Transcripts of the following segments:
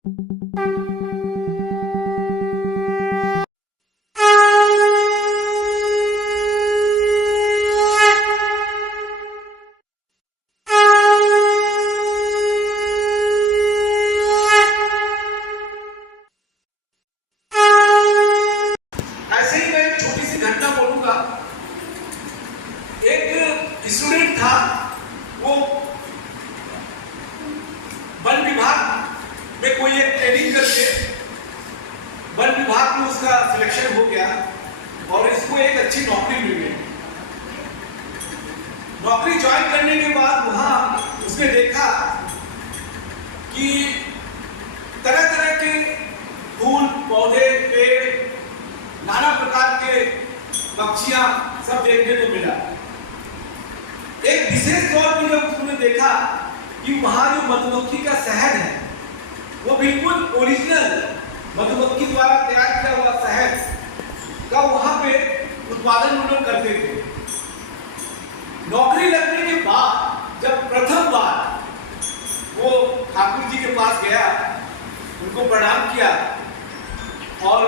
ऐसे ही मैं एक छोटी सी घटना बोलूंगा। एक स्टूडेंट था, वो वन विभाग में कोई एक ट्रेनिंग करके वन विभाग में उसका सिलेक्शन हो गया और इसको एक अच्छी नौकरी मिल गई। नौकरी ज्वाइन करने के बाद वहां उसने देखा कि तरह तरह के फूल पौधे पेड़ नाना प्रकार के पक्षियां सब देखने को मिला। एक विशेष तौर पर जब उसने देखा कि वहां जो मधुमक्खी का शहद है वो बिल्कुल ओरिजिनल मधुमक्खी द्वारा तैयार किया हुआ शहद का वहां पे उत्पादन वो लोग करते थे। नौकरी लगने के बाद जब प्रथम बार वो ठाकुर जी के पास गया, उनको प्रणाम किया और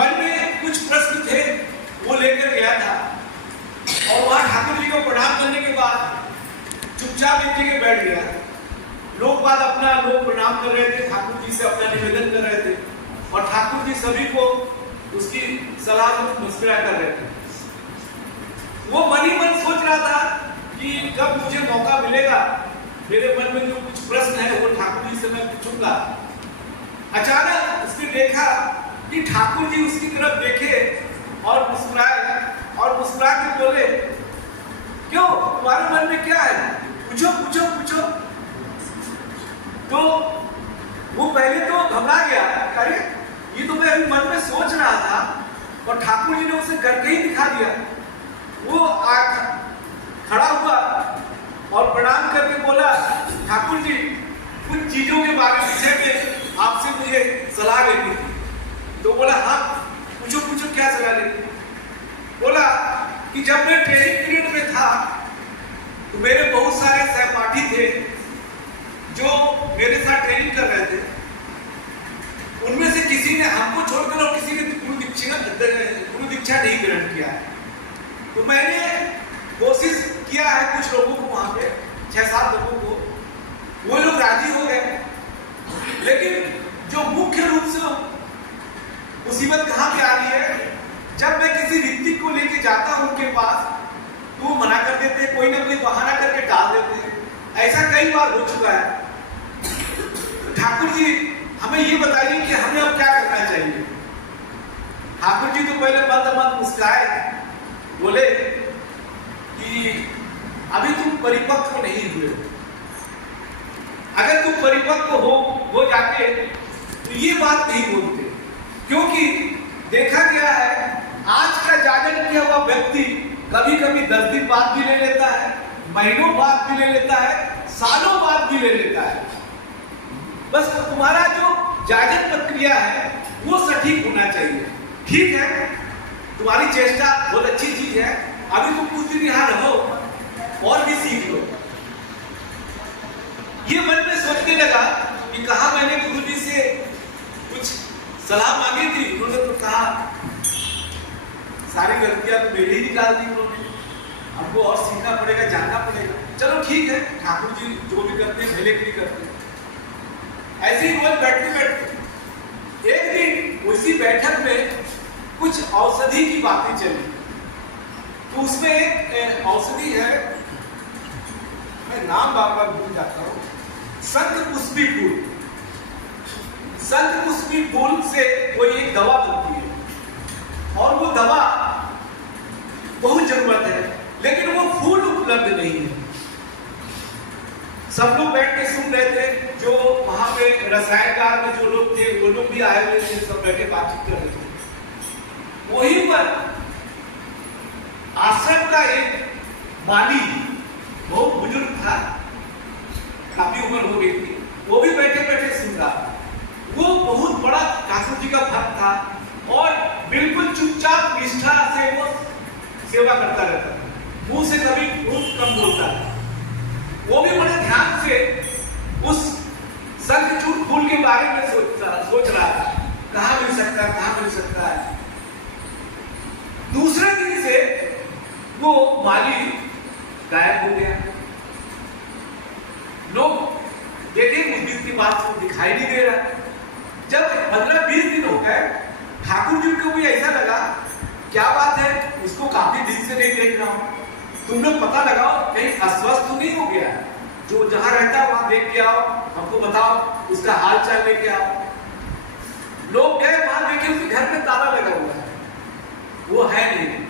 मन में कुछ प्रश्न थे वो लेकर गया था और वहां ठाकुर जी को प्रणाम करने के बाद चुपचाप एक जगह बैठ गया। लोग प्रणाम कर रहे थे, ठाकुर जी से अपना निवेदन कर रहे थे और ठाकुर जी सभी को उसकी सलाह मशवरा कर रहे थे। वो मन ही मन सोच रहा था कि कब मुझे मौका मिलेगा, मेरे मन में जो कुछ प्रश्न है वो ठाकुर जी से मैं पूछूंगा। अचानक उसने देखा कि ठाकुर जी उसकी तरफ देखे और मुस्कुराए और मुस्कुरा के बोले, क्यों, तुम्हारे मन में क्या है, पूछो पूछो पूछो। तो वो पहले तो घबरा गया, अरे ये तो मैं अभी मन में सोच रहा था और ठाकुर जी ने उसे करके ही दिखा दिया। वो खड़ा हुआ और प्रणाम करके बोला, ठाकुर जी कुछ चीजों के विषय में आपसे मुझे सलाह लेनी थी। तो बोला, हाँ पूछो पूछो, क्या सलाह लेनी? बोला कि जब मैं ट्रेनिंग पीरियड में था तो मेरे बहुत सारे सहपाठी थे जो मेरे साथ ट्रेनिंग कर रहे थे। उनमें से किसी ने हमको छोड़कर और किसी ने गुरु दीक्षा नहीं ग्रहण किया है। तो मैंने कोशिश किया है कुछ लोगों को, वहां पे 6-7 लोगों को, वो लोग राजी हो गए। लेकिन जो मुख्य रूप से मुसीबत कहां पे आ रही है, जब मैं किसी ऋतिक को लेके जाता हूं उनके पास तो वो मना कर देते हैं, कोई ना कोई बहाना करके टाल देते हैं। ऐसा कई बार हो चुका है। ठाकुर जी हमें ये बताइए कि हमें अब क्या करना चाहिए। ठाकुर जी तो पहले मंद मुस्कुराए, बोले कि अभी तुम परिपक्व नहीं हुए। अगर तुम परिपक्व हो जाते तो ये बात नहीं बोलते, क्योंकि देखा गया है आज का जागरण किया हुआ व्यक्ति कभी कभी 10 दिन बाद भी ले लेता है, महीनों बाद भी ले लेता है, सालों बाद भी ले लेता है। बस तुम्हारा जो जागरण प्रक्रिया है वो सटीक होना चाहिए। ठीक है, तुम्हारी चेष्टा बहुत अच्छी चीज है, अभी तुम कुछ दिन यहाँ रहो और भी सीख लो। ये मन में सोचने लगा कि कहा मैंने गुरु जी से कुछ सलाह मांगी थी, उन्होंने तो कहा सारी गलतियां तो मेरी ही निकाल दी उन्होंने, हमको और सीखना पड़ेगा, जानना पड़ेगा। चलो ठीक है, ठाकुर जी जो भी करते हैं भले के लिए करते हैं। ऐसे ही रोज बैठते बैठते एक दिन उसी बैठक में कुछ औषधि की बातें चली। तो उसमें एक औषधि है, मैं नाम बार बार भूल जाता हूँ, शंखपुष्पी फूल। शंखपुष्पी फूल से कोई एक दवा बनती है और वो दवा बहुत जरूरत है, लेकिन वो फूल उपलब्ध नहीं है। सब लोग बैठ के सुन रहे थे, जो वहां पे रसायनकार में जो लोग थे वो लोग भी आए हुए थे, सब बैठे बातचीत कर रहे थे। वहीं पर आश्रम का एक माली बहुत बुजुर्ग था, काफी उम्र हो गई थी, वो भी बैठे बैठे सुन रहा था। वो बहुत बड़ा ठाकुर जी का भक्त था और बिल्कुल चुपचाप निष्ठा से वो सेवा करता रहता था, मुंह से कभी बहुत कम बोलता था। वो भी बड़े ध्यान से उस शंखचूड़ फूल के बारे में सोच रहा था, कहाँ मिल सकता है। दूसरे दिन से वो माली गायब हो गया। लोग देखे उस दिन की बात को दिखाई नहीं दे रहा। जब 15-20 दिन हो गए, ठाकुर जी को भी ऐसा लगा, क्या बात है, इसको काफी दिन से नहीं देख रहा हूं, तुम लोग पता लगाओ कहीं अस्वस्थ तो नहीं हो गया, जो जहां रहता है वहां देख के आओ, हमको बताओ, उसका हाल चाल लेके आओ। लोग गए वहां, देखे उसके घर में ताला लगा हुआ है, वो है नहीं।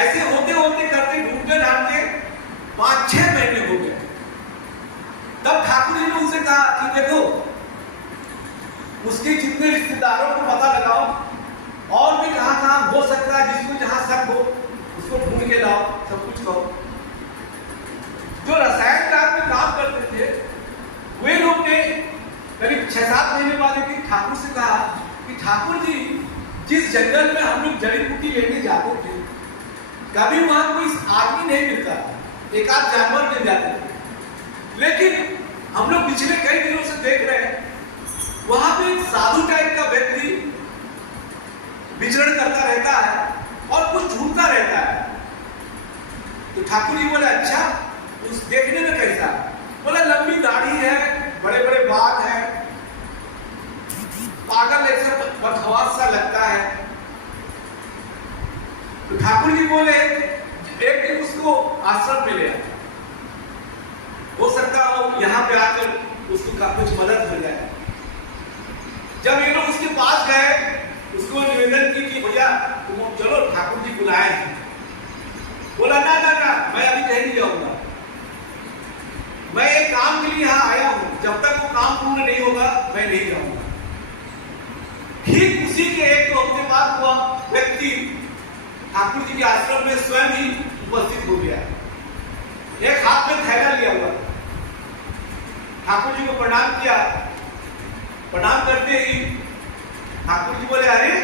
ऐसे होते होते करते ढूंढते 5-6 महीने हो गए। तब ठाकुर जी ने उनसे कहा कि देखो, उसके जितने रिश्तेदारों को पता लगाओ, और भी कहां हो सकता है, जिसको जहां शक हो उसको ढूंढ के लाओ, सब कुछ करो। जो रसायन लैब में काम करते थे वे लोग ने करीब 6-7 महीने बाद एक ठाकुर से कहा कि ठाकुर जी, जिस जंगल में हम लोग जड़ी बूटी लेने जाते थे, कभी वहां कोई आदमी नहीं मिलता, एक आध जानवर मिल जाते थे, लेकिन हम लोग पिछले कई दिनों से देख रहे हैं वहां पे एक साधु टाइप का व्यक्ति विचरण करता रहता है और कुछ ढूंढता रहता है। तो ठाकुर जी बोले, अच्छा, उस देखने में कैसा? बोला, लंबी दाढ़ी है, बड़े बड़े बाल है, पागल ऐसा बदहवास सा लगता है। तो ठाकुर जी बोले, एक दिन उसको आश्रम में ले आया, हो सकता हो यहाँ पे आकर उसको कुछ मदद मिल जाए। जब ये लोग उसके पास गए, उसको निवेदन की कि भैया तुम चलो, ठाकुर जी बुलाए हैं। बोला, ना, मैं अभी कहीं नहीं जाऊंगा, मैं एक काम के लिए यहाँ आया हूं, जब तक वो काम पूर्ण नहीं होगा मैं नहीं जाऊंगा। ठीक उसी के 1-2 हफ्ते बाद हुआ, व्यक्ति ठाकुर जी के आश्रम में स्वयं ही उपस्थित हो गया, एक हाथ में थैला लिया हुआ। ठाकुर जी को प्रणाम किया। प्रणाम करते ही ठाकुर जी बोले, अरे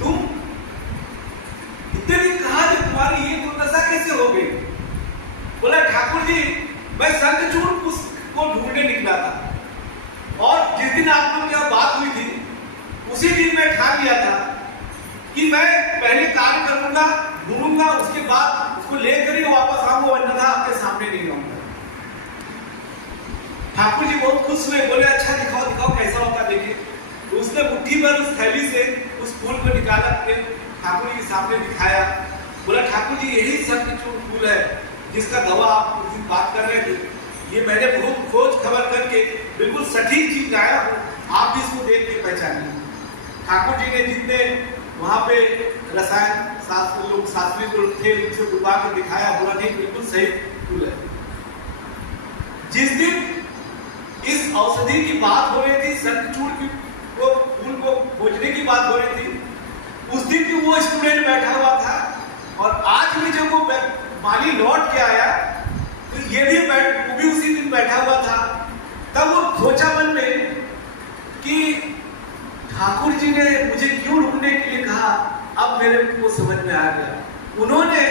तुम इतने दिन कहां थे, तुम्हारी ये दुर्दशा कैसे हो गई? बोला, ठाकुर जी, मैं शंखचूड़ को ढूंढने निकला था, और जिस दिन आप लोग यहाँ बात हुई थी उसी दिन मैं ठान लिया था कि मैं पहले कार्य करूंगा, ढूंढूंगा, उसके बाद उसको लेकर ही वापस आऊंगा, अन्यथा आपके सामने नहीं रहूंगा। ठाकुर जी बहुत खुश हुए, बोले, अच्छा दिखाओ कैसा होता देखे। तो उसने मुट्ठी भर उस थैली से उस फूल को निकाला के ठाकुर जी के सामने दिखाया। बोला, ठाकुर जी, यही शंखचूड़ फूल है जिसका दवा आप उस दिन बात कर रहे थे, ये मैंने बहुत खोज खबर करके बिल्कुल सटीक चीज लाया हूँ, आप भी इसको देख के पहचानिए। ठाकुर जी ने जितने वहां पे रसायन शास्त्री लोग थे उनसे बुलवा कर दिखाया, बोला, नहीं, बिल्कुल सही फूल है। जिस दिन इस औषधि की बात हो रही थी, शंखचूड़ की वो फूल को खोजने की बात हो रही थी, उस दिन भी वो स्टूडेंट बैठा हुआ था, और आज भी जब वो माली लौट के आया तो ये भी वो भी उसी दिन बैठा हुआ था। तब वो सोचा मन में कि ठाकुर जी ने मुझे क्यों रुकने के लिए कहा, अब मेरे को समझ में आ गया। उन्होंने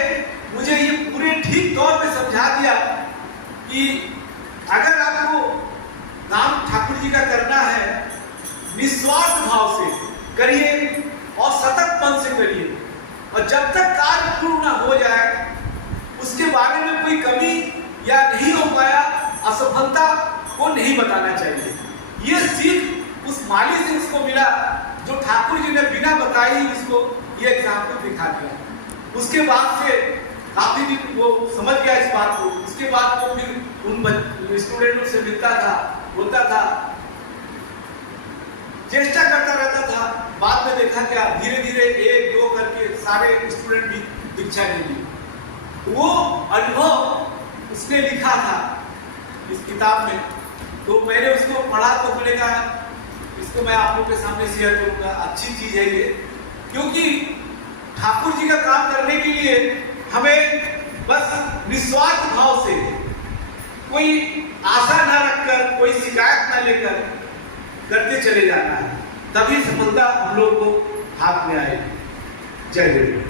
मुझे ये पूरे ठीक तौर पे समझा दिया कि अगर आपको काम ठाकुर जी का करना है, निस्वार्थ भाव से करिए और सतत मन से करिए, और जब तक कार्य पूर्ण ना हो जाए उसके बारे में कोई कमी या नहीं हो पाया, असफलता को नहीं बताना चाहिए। ये सीख उस माली से उसको मिला, जो ठाकुर जी ने बिना बताए ही उसको ये एग्जाम्पल दिखा दिया। उसके बाद से काफी दिन वो समझ गया इस बात को। उसके बाद वो फिर उन स्टूडेंटों से मिलता था, बोलता था, चेष्टा करता रहता था। बाद में देखा क्या, धीरे धीरे 1-2 करके सारे स्टूडेंट भी दीक्षा ले ली। वो अनुभव उसने लिखा था इस किताब में, तो मैंने उसको पढ़ा तो मैंने कहा इसको मैं आप लोगों के सामने शेयर करूंगा। अच्छी चीज है ये, क्योंकि ठाकुर जी का काम करने के लिए हमें बस निस्वार्थ भाव से, कोई आशा ना रखकर, कोई शिकायत ना लेकर करते चले जाना है, तभी सफलता हम लोग को हाथ में आएगी। जय गुरु।